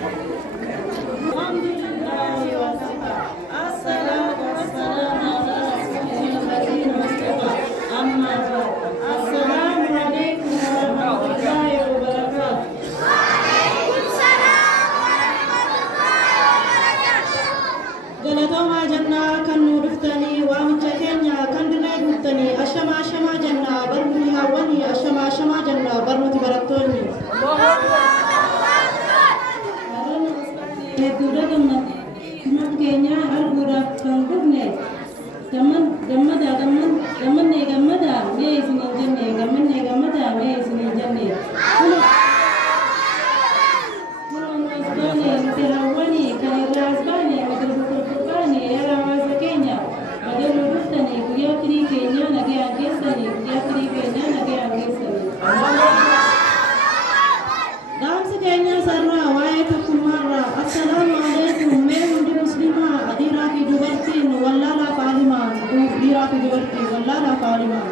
الحمد لله وكفى الصلاة والسلام على رسوله الذي مصطفى أما بعد السلام عليكم ورحمة الله وبركاته. وعليكم السلام ورحمة الله وبركاته. قلتوما جنة كنو رفتني وامجكينيا كندنا رفتني أشما أشما جنة برمي هاوني أشما أشما جنة برمي برتوني. Dura gammat kenya argura kangkubne gamman ne gammada me isinin janne gamman ne gammada me isinin janne kuno masbane terawani kanirasbane madrasbane yarawasa kenya badalu ruftani kuyakri kenya nage angesani kuyakri kenya nage angesani Damsa kenya sarra waayatakum marra assalamu alaykum mee hundi muslima adiraa fi dubartiin wallaala faalimaan dhiiraa fi dubartiin wallaala faalimaan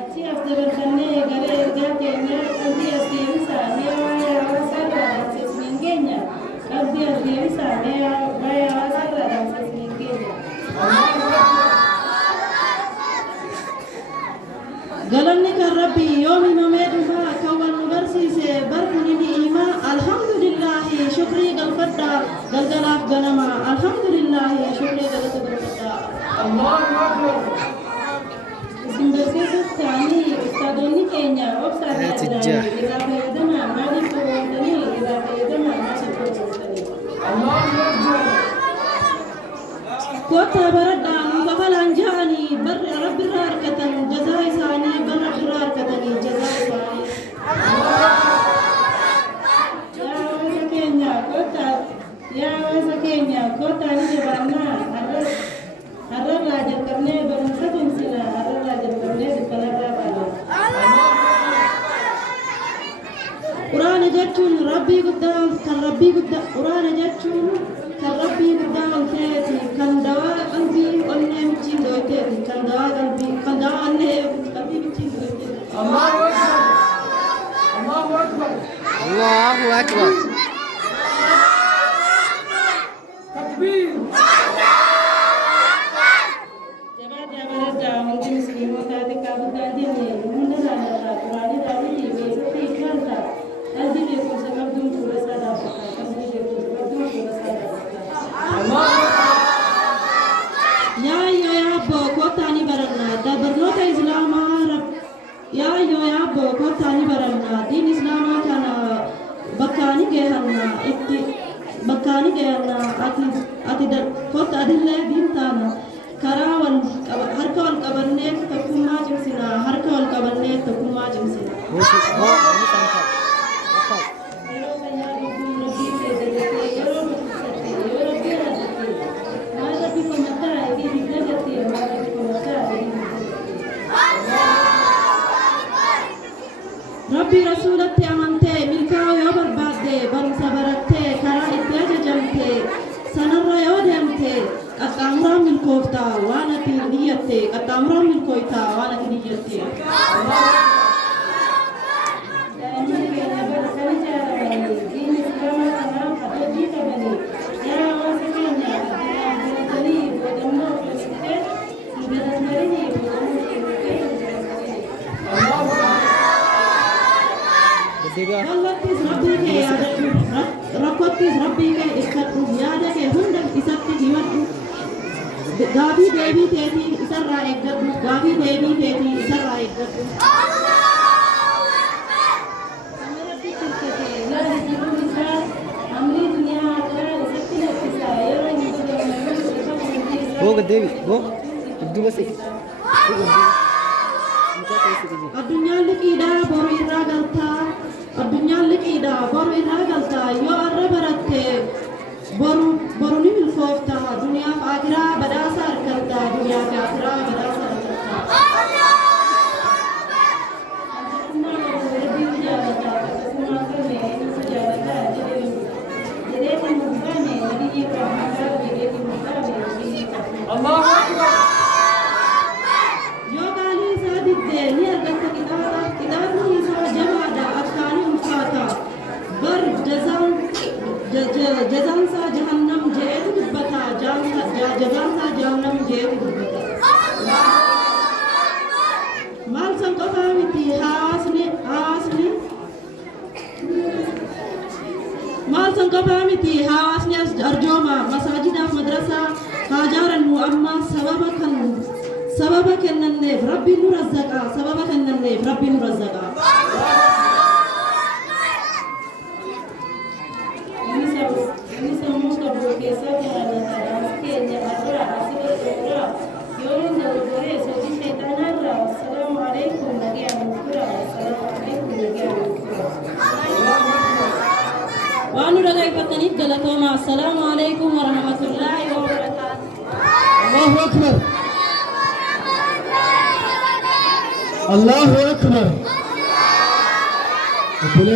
achi as dabarfannee gara ergaa keenya qalbii as deebisaa mee waa'ee hawaasaarraa dhaamsisniin keenya qalbii as deebisaa mee waa'ee hawaasaarraa dhaamsisniin keenya galanni kan rabbi yoomi mamee dhufaa kan wal nu barsiise barkuni ni'ima alhamdulillahi shukrii galfadha galgalaaf ganama alhamdulillahi shukrii galata galfadha Allahu akbar isin barsiisuuf ta'anii ustaadonni keenya obsaa ta'anii irraa fayyadamaa maaliif fayyadanii irraa fayyadamaa maaliif fayyadanii Allahu akbar kota baradhaa nu kafalaan ja'anii barri rabbi irraa harkatan jazaa isaanii barra irraa harkatanii jazaa isaanii yaa hawaasa keenya kota ni jabaannaa har'arraa jalqabnee barumsa tumsina har'arraa jalqabnee dukkanarraa baana quraana jechuun rabbii guddaa kan rabbii guddaa quraana jechuun kan rabbii guddaa ol ta'eeti kan dawaa qalbii onnee michiin dooteeti kan dawaa qalbii kan dawaa onnee qalbii michiin dooteeti Allahu akbar Allahu akbar Allahu akbar takbir jabaadhaa hundi musliimotaati kaabudhaan jennee hunda isaaniirraa quraanidhaa miti beeksatti ikmalta qalbii beekumsa qabduun fuula isaa dhaabbata qalbii beekumsa qabduun fuula isaa dhaabbata yaa ayyoo yaa abboo kottaa ni barannaa barnoota islaamaa yaa ayyoo yaa abboo kottaa ni barannaa diin islaamaa kana bakkaani geehannaa itti bakkaani geehannaa ati kotta adillee diintaana karaa harka wal qabannee tokkummaa cimsinaa harka wal qabannee tokkummaa cimsinaa Rabbi rasuulatti amantee milkaa'uu yoo barbaadde barumsa barattee karaa itti ajajamte sanarra yoo deemte qaxxaamuraan milkooftaa waan ati niyyatte qaxxaamuraan milkooytaa waan ati niyyatte daa'imni keenya baratan ijaaramanii diin islaamaa kanaaf hajajii qabanii yaa hawaasa keenya baratanii boodammoo fudhattee hin baratmarinii boodammoo fudhattee Wallattis rabbii kee yaadadhu rakkottis rabbii kee ibsadhu yaada kee hunda isatti himadhu gaafii deebii teetii isarraa eeggadhu gaafii deebii teetii isarraa eeggadhu Amirratti turkate yaada jiruun isaa amrii duniyaa harkaa isatti lakkisaa yeroo hin jedhamu Go deebi go dudduuba si addunyaan liqiidhaa boru irraa galtaa addunyaan liqiidhaa boru irraa galtaa yoo arra baratte boru ni milkooftaa duniyaaf akiraa badhaasa argatta duniyaaf akiraa badhaasa argatta Allahu akbar yoo gaalii isaa diddee ni argatta qixaata qixaatni isaa jabaadha akkaanii ulfaata جزانسا جهنم جئت دبتا جزانسا جهنم جئت دبتا مال سنقفا متي حاسني مال سنقفا متي حاسني أرجوما مساجد مدرسة هاجر المؤمن سببك النيف ربي مرزقا سببك النيف ربي مرزقا ini semua kebiasaan yang ada dalam sekian yang ada hasil surah yang boleh sesuatu syaitan ada. Assalamualaikum lagi yang berkurang. Assalamualaikum lagi yang berkurang. Wanu dagai patanit galatoma. Assalamualaikum warahmatullahi wabarakatuh. Allahu Akbar. Allahu Akbar.